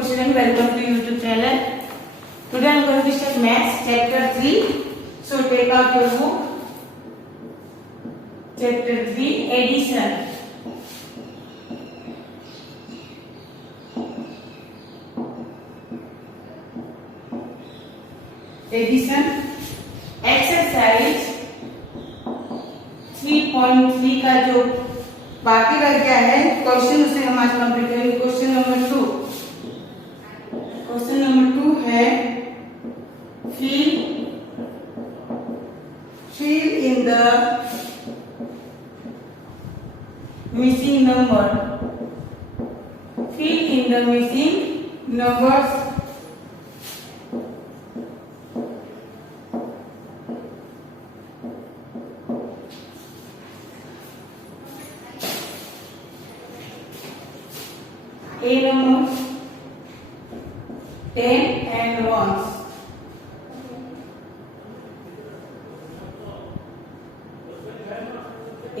good student, welcome to YouTube channel. Today I am going to start Maths chapter 3. So take out your book. Chapter 3, Addition. Addition. Exercise 3.3 का जो बाकी रह गया है question, उसे हम आज कंप्लीट करेंगे। Question number 2। क्वेश्चन नंबर 2 है fill in the missing number. Fill in the missing numbers. A number 10 and 1s.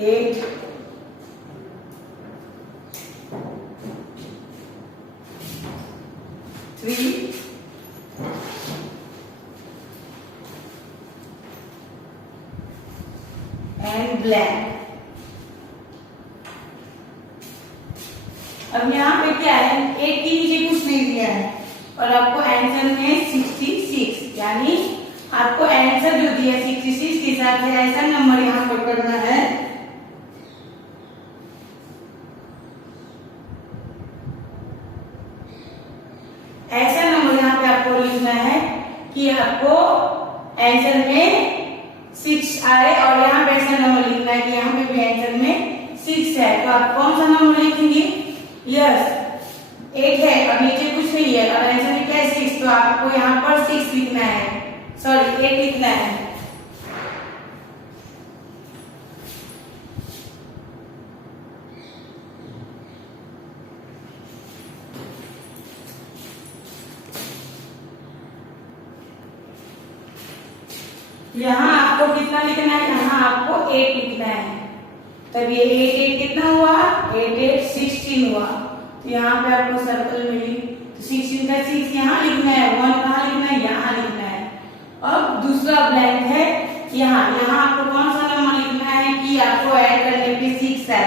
Eight, three, and blank. अब यहाँ पे क्या है, 8 के नीचे कुछ नहीं दिया है और आपको आंसर में 66, यानी आपको आंसर जो दिया 66 के साथ है ऐसा नंबर यहाँ पर करना है। ऐसा नंबर यहाँ पे आपको लिखना है कि आपको आंसर में 6 आए और यहाँ पे ऐसा नंबर लिखना है कि यहाँ पे भी आंसर में 6 है। तो आप कौन सा नंबर लिखेंगे? यस, 8 है और नीचे कुछ नहीं है और आंसर में क्या है 6, तो आपको यहाँ पर 6 लिखना है, सॉरी 8 लिखना है। यहाँ आपको कितना लिखना है? यहाँ आपको 8 लिखना है। तब ये 8 कितना हुआ? 8 16 हुआ। तो यहाँ पे आपको सर्कल मिली, तो 16 का 6 यहाँ लिखना है, 1 कहाँ लिखना है? यहाँ लिखना है। अब दूसरा ब्लैंक है यहाँ आपको कौन सा नंबर लिखना है कि आपको ऐड करने पे 6 है,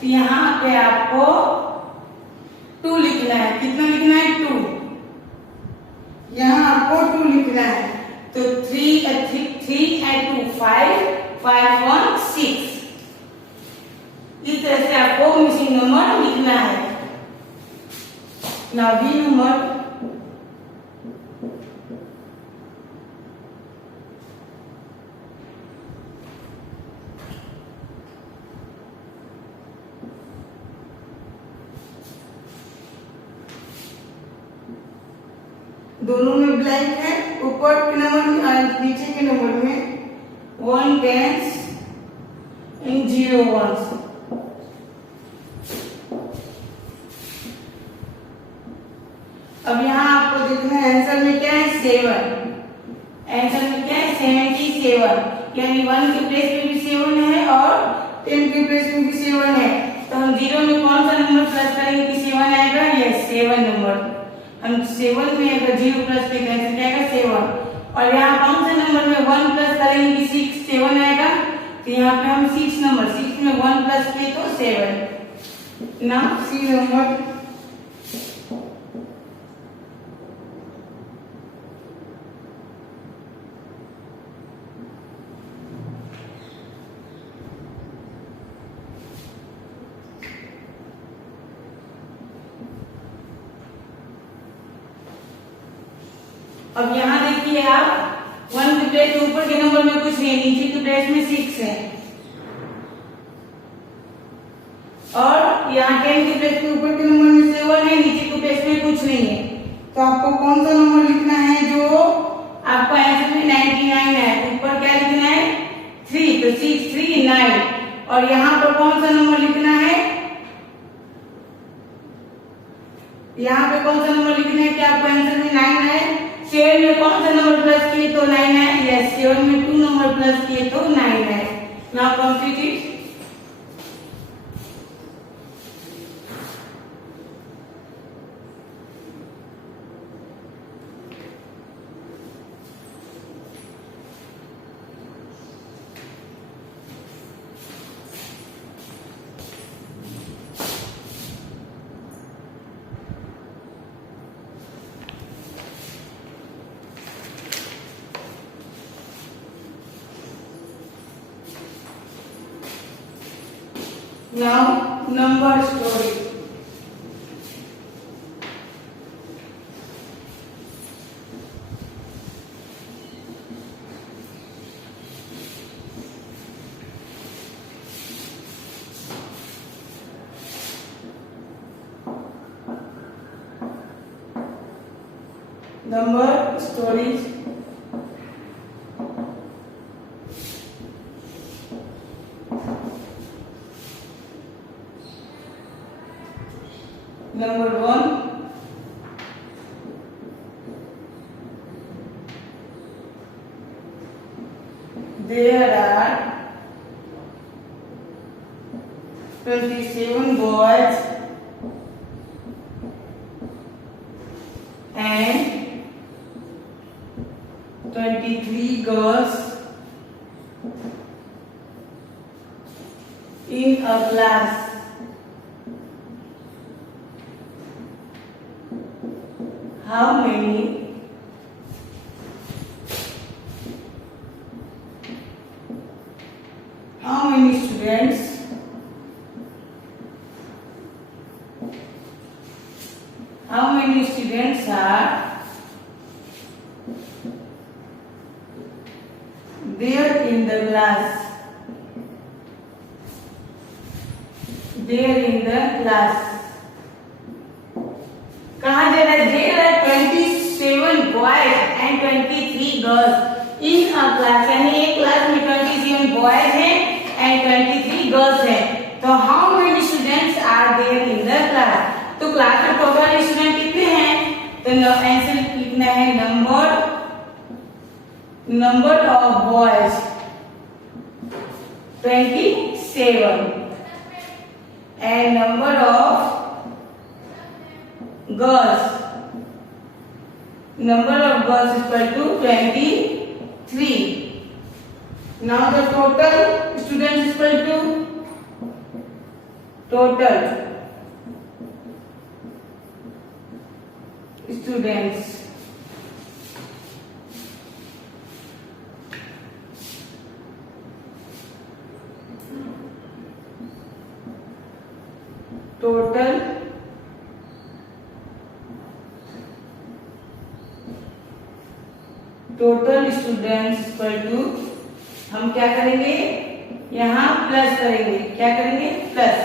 तो यहाँ पे आपको 2 लिखना है। कितना लिखना है? 2। यहाँ आपको 2 लिखना है, तो 3 and 2 5, 5 1 6। इस तरह से आपको मिसिंग नंबर लिखना है। नाउ बी नंबर दोनों में ब्लैंक है, ऊपर के नंबर में और नीचे के नंबर में 1 10s and 0 1s। अब यहाँ आपको देखना है आंसर में क्या है 7। आंसर में क्या है 77, यानी 1 के प्लेस में भी 7 है और 10 के प्लेस में भी 7 है। तो हम 0 में कौन सा नंबर प्लस करेंगे कि 7 आएगा? Yes, 7 number. हम 7 में अगर 0 प्लस पे करें तो क्या आएगा? 7। और यहाँ कौन से नंबर में 1 प्लस करेंगे कि 6 7 आएगा? तो यहाँ पे हम 6 नंबर 6 में 1 प्लस किए तो 7। ना सी नंबर अब यहाँ देखिए आप 1 के प्लेस ऊपर के नंबर में कुछ नहीं है, नीचे के प्लेस में 6 है और यहाँ 10 के प्लेस के ऊपर के नंबर में 7 है, नीचे के प्लेस में कुछ नहीं है। तो आपको कौन सा नंबर लिखना है जो आपको आंसर में 99 है? ऊपर क्या लिखना है? 3, तो 6 3 9। और यहाँ पर कौन सा नंबर लिखना है? यहाँ पे कौन सा नंबर लिखना है कि आपको आंसर में 9 है? 7 में कौन सा नंबर प्लस किए तो 9 है? यस, 7 में 2 नंबर प्लस किए तो 9 है। Now complete it. Now, number story. Number stories. Number 1, there are 27 boys and 23 girls in a class. How many students are there in the class? कहाँ दे रहा है? There are 27 boys and 23 girls in a class. यानी एक class में 27 boys हैं and 23 girls हैं. तो how many students are there in the class? तो क्लास में टोटल स्टूडेंट कितने हैं? तो आंसर लिखना है number of boys 27 and number of girls is equal to 23. Now the total students is equal to total students. Total students equal to, हम क्या करेंगे यहाँ प्लस करेंगे. क्या करेंगे? प्लस,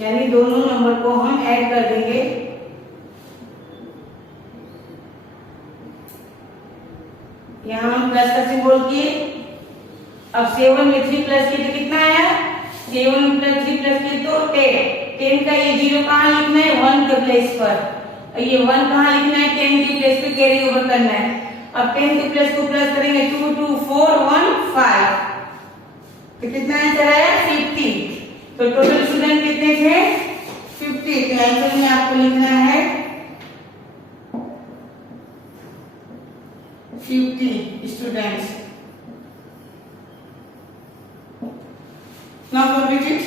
यानी दोनों नंबर को हम ऐड कर देंगे. यहाँ हम प्लस का सिंबल किए. अब 7 में 3 प्लस किए तो कितना आया? 7 में 3 प्लस किए तो 10 का ये 0 कहाँ लिखना है? 1 के प्लेस पर. ये 1 कहाँ लिखना है? 10 के प्लेस पे कैरी ओवर करना है. अब 10 के प्लस को प्लस करेंगे 2 2 4 1 5, तो कितना आंसर आया? 50. तो टोटल स्टूडेंट कितने थे? 50. तो आंसर में आपको लिखना है 50 students. Now complete it.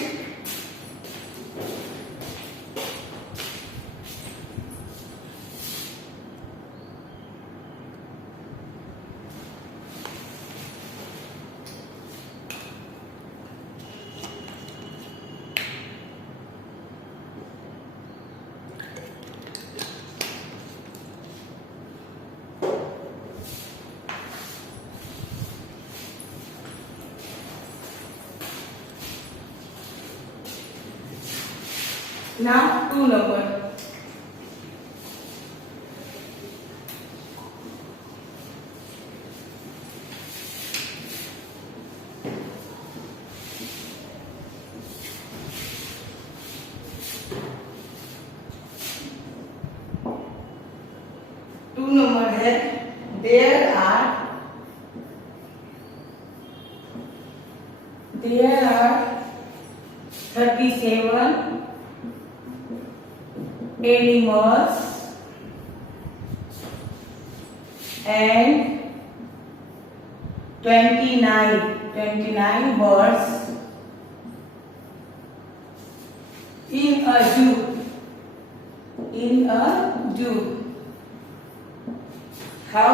Now 2 number. Two number है. There are 37 animals and 29 birds in a zoo. How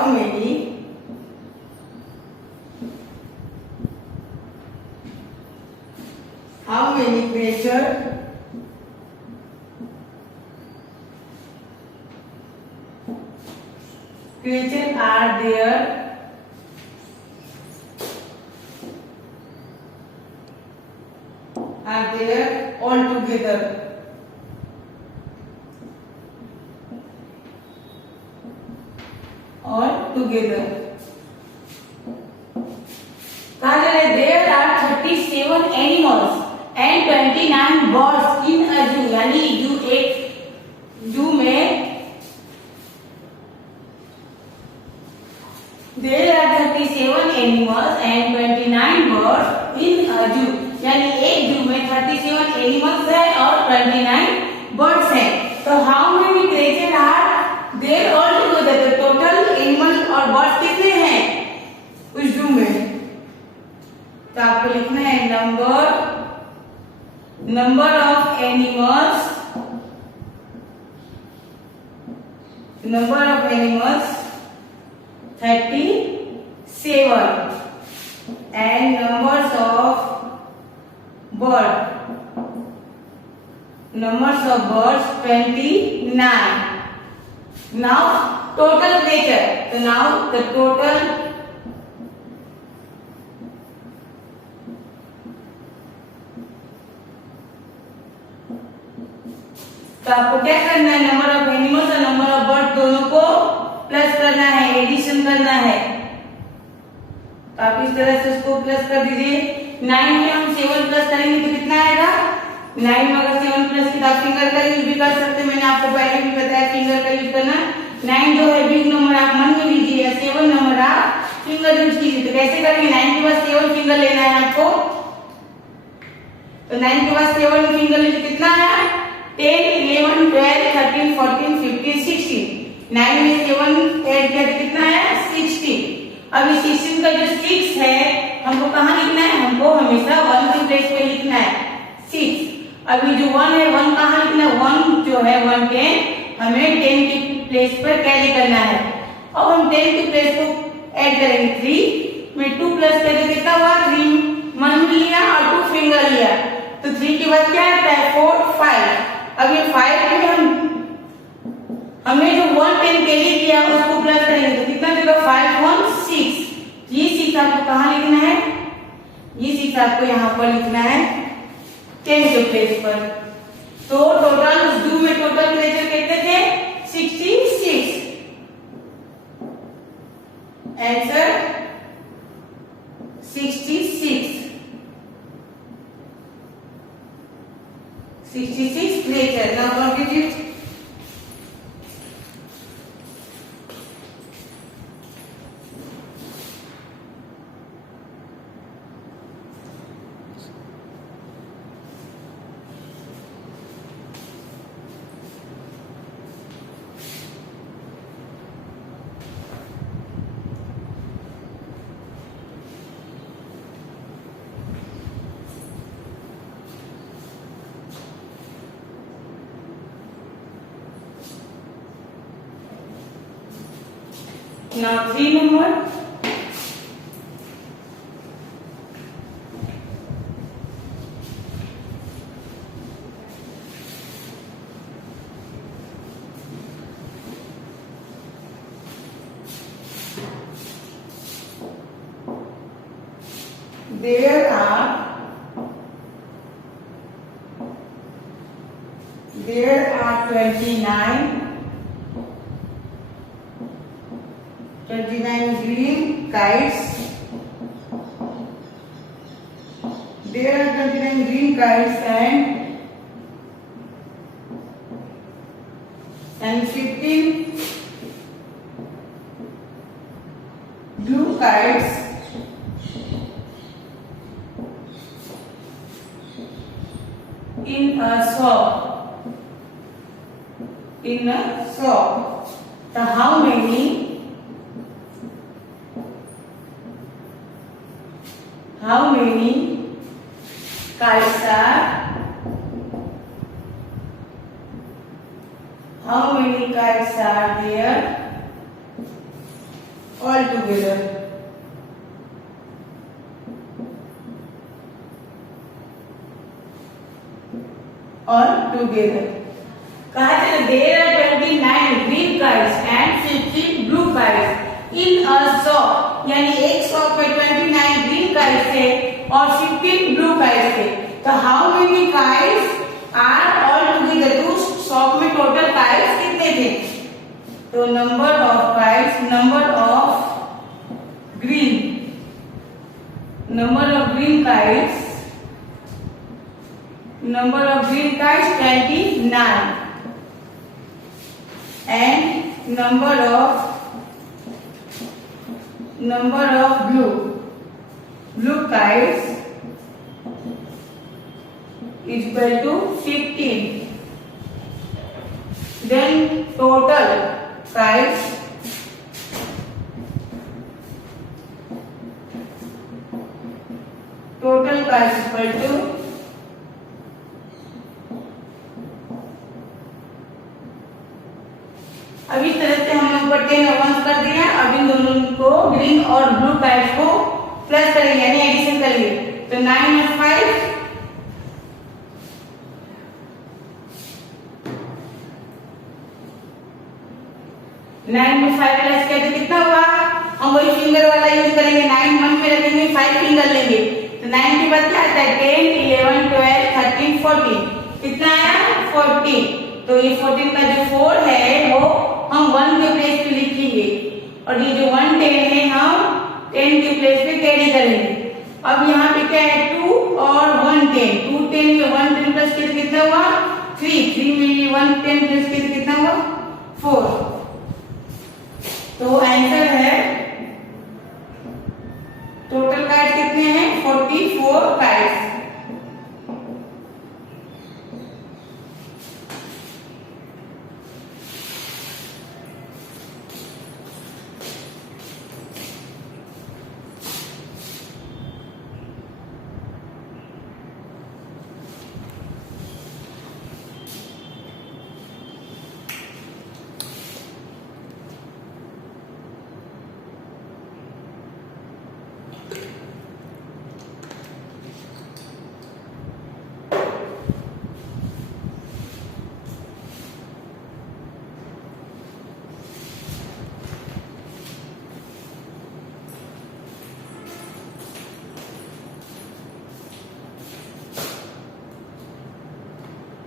how many creature are there all together. कहा जा रहा है there are 37 animals and 29 birds in a zoo, यानी zoo एक zoo में there are 37 animals and 29 birds in a zoo, यानी एक zoo में 37 एनिमल्स है और 29 बर्ड्स है. तो how many creature are there all together, total animal और बर्ड्स कितने हैं उस जू में. तो आपको लिखना है number of animals number of animals 37 and numbers of birds 29. Now total creature, so now the total तो आपको क्या करना है, नंबर ऑफ एनिमल्स और नंबर ऑफ बर्ड दोनों को प्लस करना है, एडिशन करना है. तो आप इस तरह से उसको प्लस कर दीजिए. 9 में हम 7 प्लस करेंगे तो कितना आएगा, 9 में अगर 7 प्लस की तो आप फिंगर का यूज भी कर सकते हैं. मैंने आपको पहले भी बताया फिंगर का यूज करना. 9 जो है बिग नंबर आप मन में लीजिए, 7 नंबर आप फिंगर यूज कीजिए. तो कैसे करेंगे, 9 के बाद 7 फिंगर लेना है आपको. तो 9 के बाद 7 फिंगर लीजिए, कितना आया 10 11 12 13 14 15 16. 9 में 7 ऐड किया तो कितना आया 16. अभी 16 का जो 6 है हमको कहाँ लिखना है, हमको हमेशा 1 के प्लेस पे लिखना है 6. अभी जो 1 है 1 कहाँ लिखना है, 1 जो है 1 10, हमें 10 के प्लेस पर कैरी करना है. अब हम 10 के प्लेस को ऐड करेंगे. 3 में 2 प्लस करके कितना हुआ, 3 मन में लिया और 2 फिंगर लिया. तो 3 के बाद क्या आता है 4 5. अब ये 5 में हमने जो 1 10 कैरी किया उसको प्लस करेंगे तो कितना देगा 5 1 6. ये 6 आपको कहाँ लिखना है, ये 6 आपको यहाँ पर लिखना है 10 के प्लेस पर. तो टोटल उस जू में टोटल क्रिएचर कितने थे 66. Answer 66 creature. Now contribute. Now 3 number. There are 29 green kites. There are 29 green kites and 15 blue kites in a swamp. So how many kites are there all together? all together. कहा चला there are 29 green kites and 15 blue kites in a shop, यानी एक shop में 29 green kites थे और 15 blue kites थे. तो how many kites are all together? तो उस शॉप में टोटल kites कितने थे? तो number of kites, number of green kites, number of green kites 29 and number of blue kites is equal to 15. Then total kites equal to अब इस तरह से हमने ऊपर 10 और 1 कर दिया. अब इन दोनों को ग्रीन और ब्लू काइट्स को प्लस करेंगे यानी एडिशन करेंगे. तो 9 और 5 9 में 5 प्लस किया तो कितना हुआ? हम वही फिंगर वाला यूज करेंगे. 9 1 में रखेंगे, 5 फिंगर लेंगे. तो 9 के बाद क्या आता है? 10 11 12 13 14. कितना आया? 14. तो ये 14 का जो 4 है वो हम 1 के प्लेस पे लिखेंगे और ये जो 1 10 है हम 10 के प्लेस पे कैरी करेंगे. अब यहाँ पे क्या है? 2 और 1 10. 2 10 में 1 10 प्लस कितना हुआ? 3. 3 में 1 10 प्लस कितना हुआ? 4. तो आंसर है टोटल काइट्स कितने हैं? 44 काइट्स.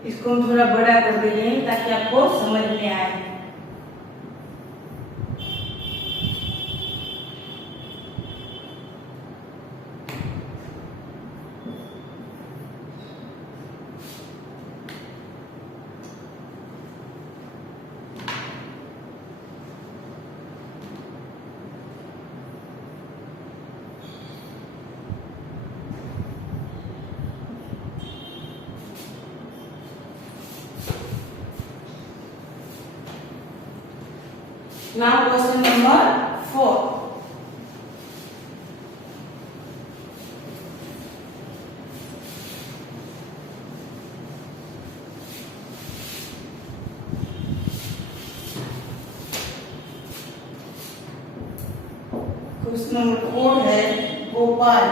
इसको हम थोड़ा बड़ा कर देंगे ताकि आपको समझ में आए. Now question number 4. Question number 4 है Gopal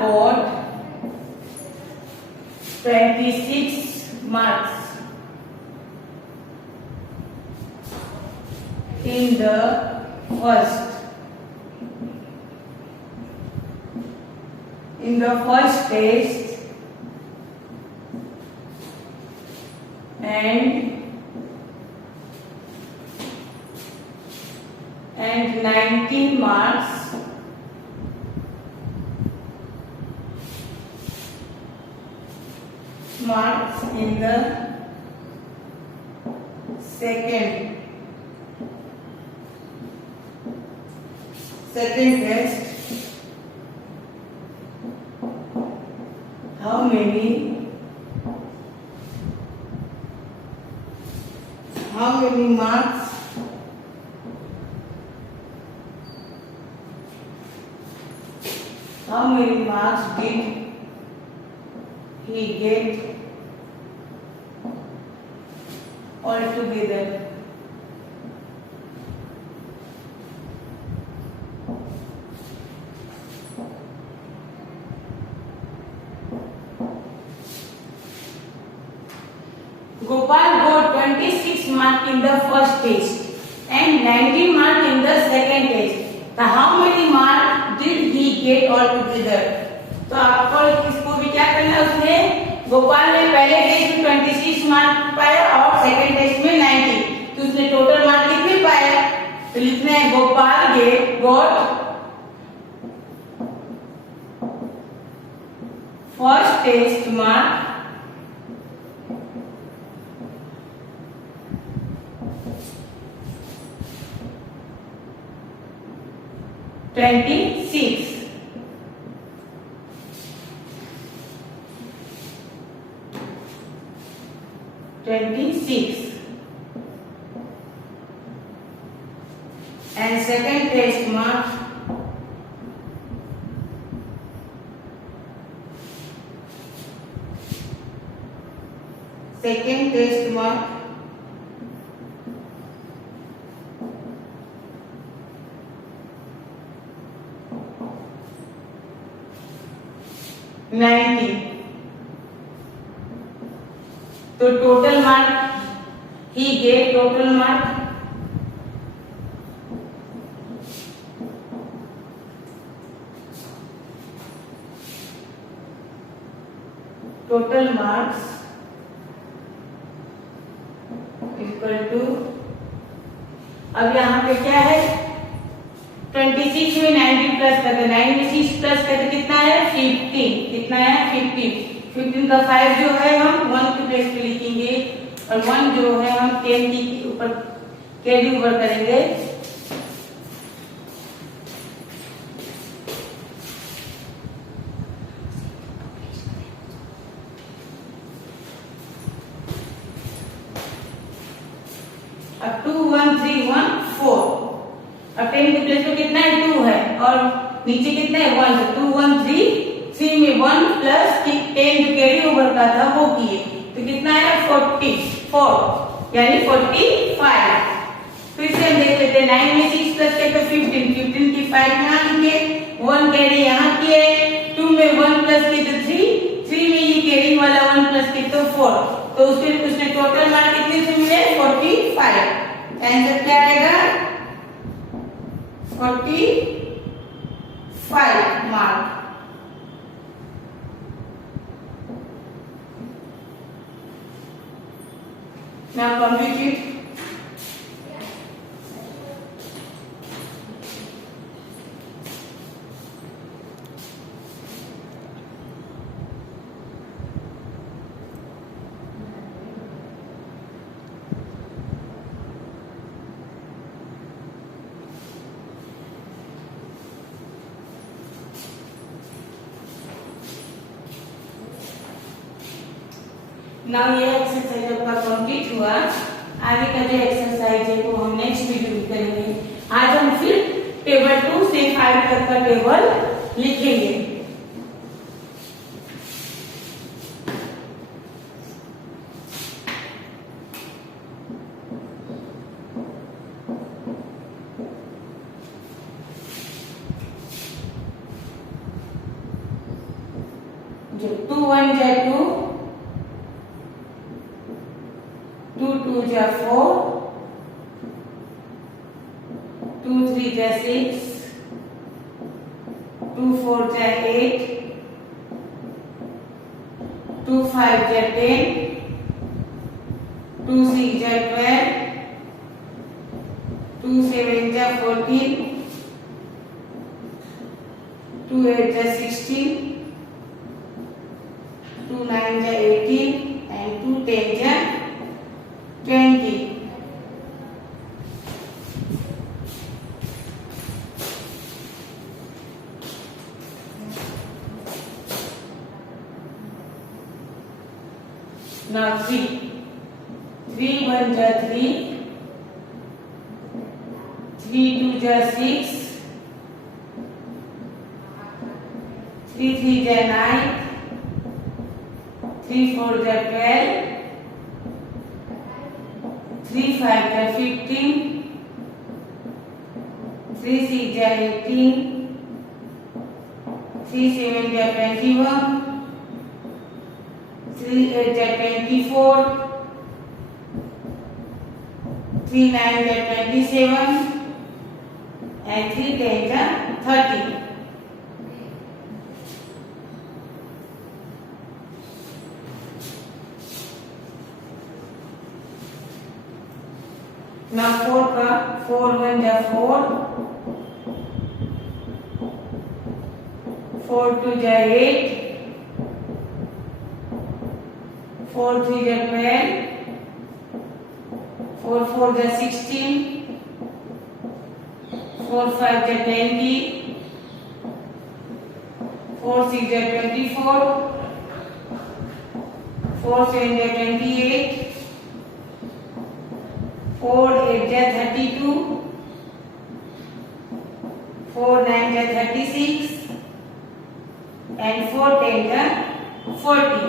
got 26 marks in the first test and 19 marks in the second test. How many marks did he get altogether? Gopal got 26 marks in the first test and 19 marks in the second test. So how many marks did he get altogether? तो आपको इसको भी क्या करना है, उसने गोपाल ने पहले टेस्ट में 26 मार्क पाया और सेकंड टेस्ट में 90, तो उसने टोटल मार्क कितने पाया? तो लिखना है Gopal got first test mark 26 and second test mark second test mark 90, तो total mark he get total mark equal to, अब यहाँ पे क्या है 26 में 90 प्लस करते 96 प्लस करते कितना है 50, कितना है 15 का 5 जो है हम 1 की प्लेस पे लिखेंगे और 1 जो है हम 10 की ऊपर कैरी ओवर करेंगे। अब 2 1 3 1 4, अब 10 की प्लेस पे कितना है 2 है और नीचे कितना है 1, 2 1 3 में 1 प्लस 10 जो कैरी ओवर का था वो किए, तो कितना है 44 यानी 45। फिर से हम देख लेते हैं 9 में 6 प्लस के तो 15 की 5 यहाँ लिखे, 1 कैरी यहाँ किए, 2 में 1 प्लस के तो 3 में ये कैरी वाला 1 प्लस के तो 4, तो उसने टोटल मार्क कितने से मिले 45। आंसर क्या आएगा 45 mark. Now complete it. Now ये एक्सरसाइज आपका कंप्लीट हुआ। आगे का जो एक्सरसाइज है वो हम नेक्स्ट वीडियो में करेंगे। आज हम फिर टेबल 2 से 5 तक का टेबल लिखेंगे। जो 2 1 जा 2, 2 2 जा 4, 2 3 जा 6, 2 4 जा 8, 2 5 जा 10, 2 6 जा 12, 2 7 जा 14, 2 8 जा 16, 2 9 जा 18 and 2 10 जा 20। Now 3 1 जा 3, 3 2 जा 6, 3 3 जा 9, 3 4 जा 12, 3 5 जा 15, 3 6 जा 18, 3 7 जा 21, 3 8 जा 24, 3 9 27 and 3 10 30. Now 4 का 4 1 जा 4, 4 2 जा 8, 4 3 जा 12, 4 4 जा 16, 4 5 जा 20, 4 6 जा 24, 4 7 जा 28, 4 8 जा 32, 4 9 जा 36 and 4 10 जा 40.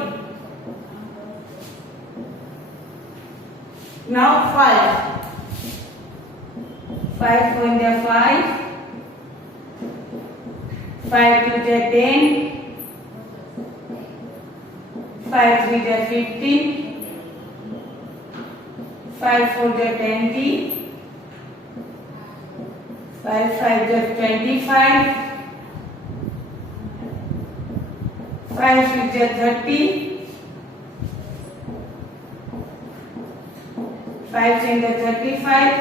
Now 5. 5 1 जा 5, 5 2 जा 10, 5 3 जा 15, 5 4 जा 20, 5 5 जा 25, 5 6 जा 30, 5 10 जा 35,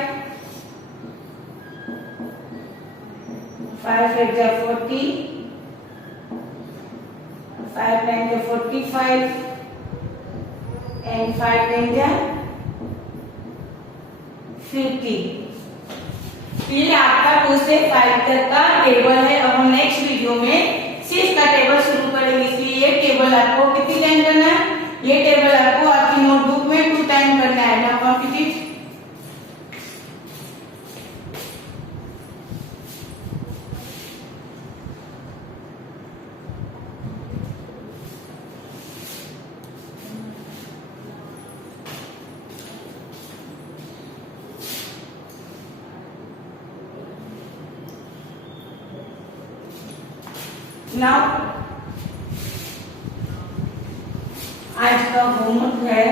5 8 जा 40, 5 9 जा 45 and 5 10 जा 50. ये आपका 2 से 5 तक का टेबल है। अब हम नेक्स्ट वीडियो में 6 का टेबल शुरू करेंगे, इसलिए ये टेबल आपको कितनी टाइम करना है? ये टेबल आपको आपकी नोटबुक में 2 टाइम करना है। ना कॉम्पिटिट नाउ आज का होमवर्क है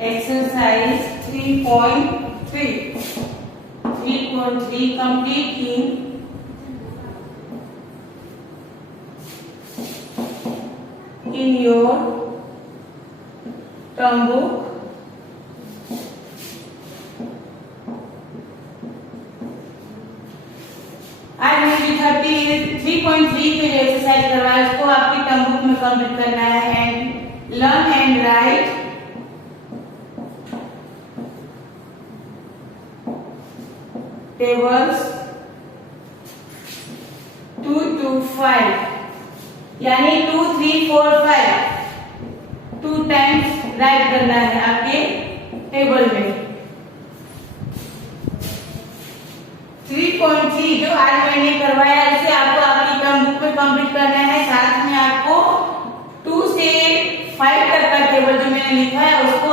exercise 3.3 completing in your term book आज मैंने 3.3 के एक्सरसाइज करवाया, उसको आपकी टर्म बुक में कंप्लीट करना है। And learn and right tables 2 to 5, यानी 2 3 4 5 2 टाइम्स राइट करना है आपके टेबल में। 3.3 जो आज मैंने करवाया, इसे आपको आपकी टर्म बुक में कंप्लीट करना है। साथ में आपको 2 से 5 तक का टेबल जो मैंने लिखा है उसको